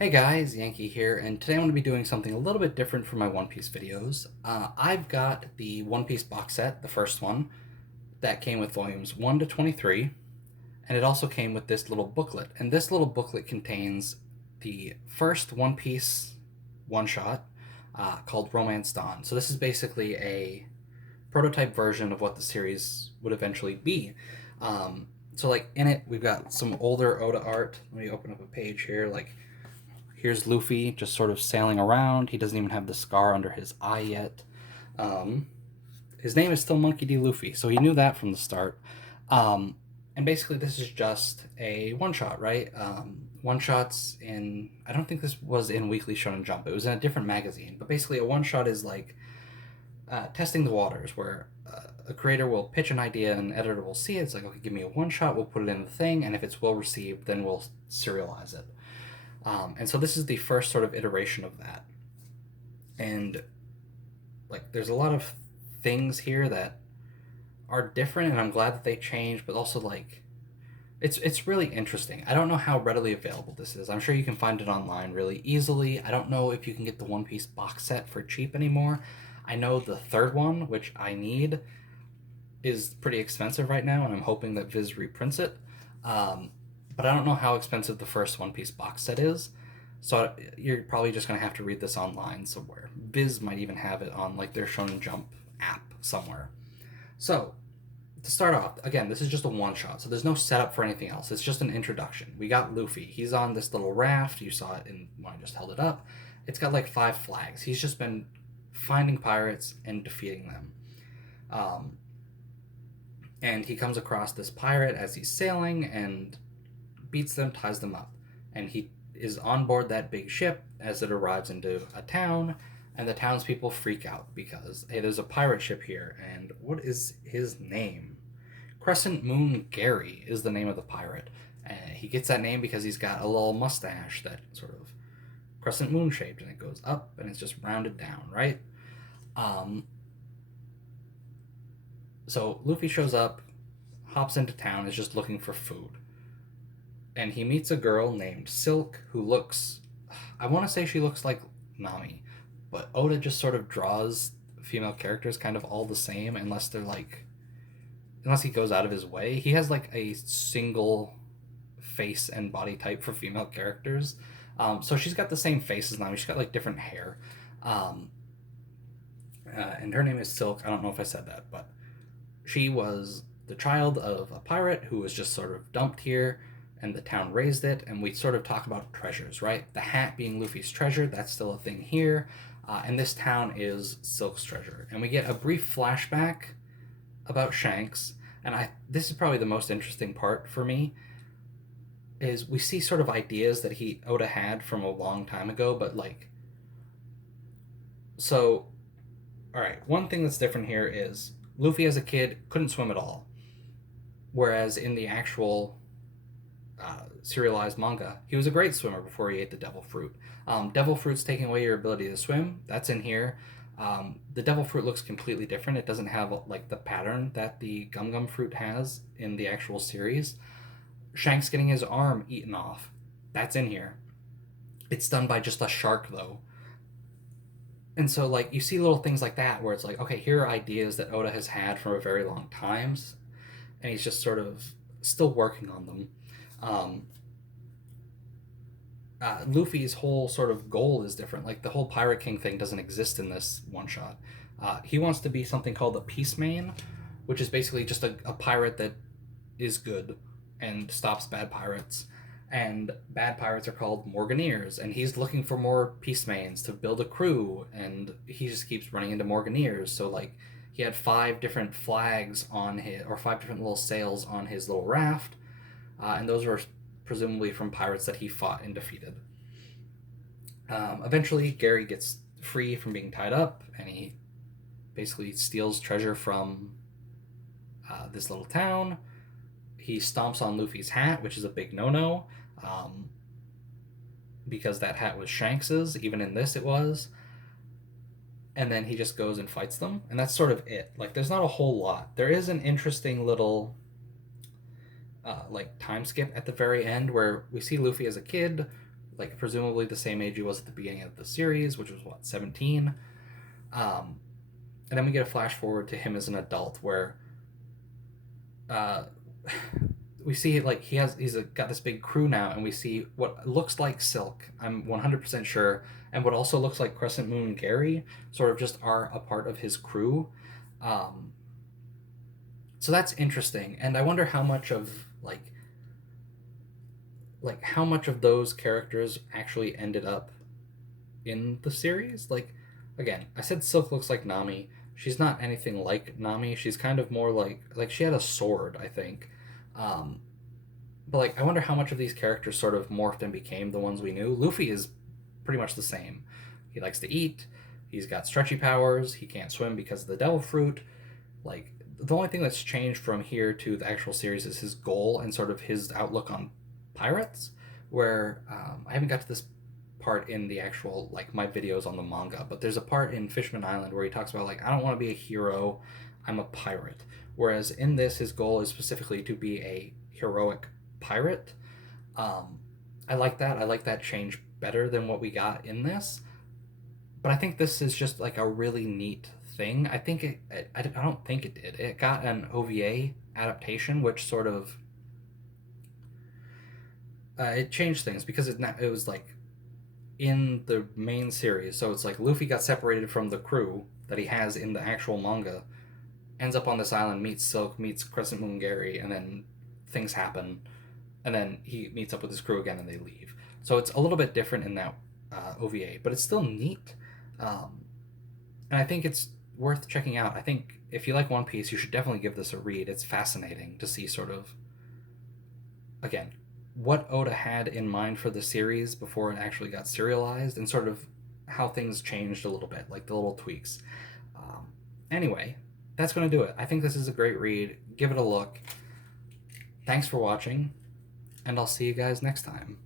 Hey guys, Yankee here, and today I'm going to be doing something a little bit different from my One Piece videos. I've got the One Piece box set, the first one, that came with volumes 1 to 23, and it also came with this little booklet. And this little booklet contains the first One Piece one shot called Romance Dawn. So this is basically a prototype version of what the series would eventually be. So, like, in it, we've got some older Oda art. Let me open up a page here. Like, here's Luffy just sort of sailing around. He doesn't even have the scar under his eye yet. Um, his name is still Monkey D. Luffy, so he knew that from the start. Um, and basically, this is just a one shot, right? One shots in. I don't think this was in Weekly Shonen Jump. It was in a different magazine. But basically, a one shot is like testing the waters, where a creator will pitch an idea and an editor will see it. It's like, okay, give me a one shot. We'll put it in the thing, and if it's well received, then we'll serialize it. And so this is the first sort of iteration of that. And like, there's a lot of things here that are different, and I'm glad that they changed. But also, like, it's really interesting. I don't know how readily available this is. I'm sure you can find it online really easily. I don't know if you can get the One Piece box set for cheap anymore. I know the third one, which I need, is pretty expensive right now, and I'm hoping that Viz reprints it. Um, but I don't know how expensive the first One Piece box set is. So you're probably just gonna have to read this online somewhere. Viz might even have it on like their Shonen Jump app somewhere. So to start off, again, this is just a one shot, so there's no setup for anything else. It's just an introduction. We got Luffy. He's on this little raft. You saw it in when I just held it up. It's got like 5 flags. He's just been finding pirates and defeating them. Um, and he comes across this pirate as he's sailing and beats them, ties them up, and he is on board that big ship as it arrives into a town, and the townspeople freak out because, hey, there's a pirate ship here, and what is his name? Crescent Moon Gary is the name of the pirate. And he gets that name because he's got a little mustache that sort of crescent moon shaped, and it goes up and it's just rounded down, right? Um, so Luffy shows up, hops into town, is just looking for food, and he meets a girl named Silk who looks, I want to say she looks like Nami, but Oda just sort of draws female characters kind of all the same unless they're like, unless he goes out of his way. He has like a single face and body type for female characters. So she's got the same face as Nami. She's got like different hair. Um, and her name is Silk. I don't know if I said that, but she was the child of a pirate who was just sort of dumped here, and the town raised it. And we sort of talk about treasures, right? The hat being Luffy's treasure, that's still a thing here. And this town is Silk's treasure. And we get a brief flashback about Shanks. And this is probably the most interesting part for me, is we see sort of ideas that Oda had from a long time ago, but like, so all right, one thing that's different here is Luffy as a kid couldn't swim at all, whereas in the actual serialized manga, he was a great swimmer before he ate the devil fruit. Devil fruit's taking away your ability to swim. That's in here. The devil fruit looks completely different. It doesn't have like the pattern that the gum gum fruit has in the actual series. Shanks getting his arm eaten off. That's in here. It's done by just a shark though. And so like you see little things like that where it's like, okay, here are ideas that Oda has had for a very long time, and he's just sort of still working on them. Um, Luffy's whole sort of goal is different. Like the whole Pirate King thing doesn't exist in this one shot. He wants to be something called a Peacemain, which is basically just a pirate that is good and stops bad pirates. And bad pirates are called Morganeers, and he's looking for more Peacemains to build a crew, and he just keeps running into Morganeers. So like he had 5 different flags on his, or 5 different little sails on his little raft, and those were presumably from pirates that he fought and defeated. Eventually, Gary gets free from being tied up, and he basically steals treasure from this little town. He stomps on Luffy's hat, which is a big no-no, um, because that hat was Shanks's. Even in this, it was. And then he just goes and fights them, and that's sort of it. Like, there's not a whole lot. There is an interesting little like time skip at the very end where we see Luffy as a kid like presumably the same age he was at the beginning of the series, which was what, 17. And then we get a flash forward to him as an adult, where uh, we see like he's got this big crew now, and we see what looks like Silk. I'm 100% sure, and what also looks like Crescent Moon Gary, sort of just are a part of his crew. Um, so that's interesting, and I wonder how much of like how much of those characters actually ended up in the series. Like, again, I said Silk looks like Nami. She's not anything like Nami. She's kind of more like she had a sword, I think. Um, but like, I wonder how much of these characters sort of morphed and became the ones we knew. Luffy is pretty much the same. He likes to eat. He's got stretchy powers. He can't swim because of the devil fruit. Like, the only thing that's changed from here to the actual series is his goal and sort of his outlook on pirates. Where I haven't got to this part in the actual like my videos on the manga, but there's a part in Fishman Island where he talks about like, I don't want to be a hero, I'm a pirate. Whereas in this, his goal is specifically to be a heroic pirate. Um, I like that. I like that change better than what we got in this. But I think this is just like a really neat thing. I think I don't think it did. It got an OVA adaptation, which sort of it changed things because it was like in the main series. So it's like Luffy got separated from the crew that he has in the actual manga, ends up on this island, meets Silk, meets Crescent Moon Gary, and then things happen, and then he meets up with his crew again, and they leave. So it's a little bit different in that OVA, but it's still neat, um, and I think it's worth checking out. I think if you like One Piece, you should definitely give this a read. It's fascinating to see sort of again what Oda had in mind for the series before it actually got serialized, and sort of how things changed a little bit, like the little tweaks. Um, anyway, that's going to do it. I think this is a great read. Give it a look. Thanks for watching, and I'll see you guys next time.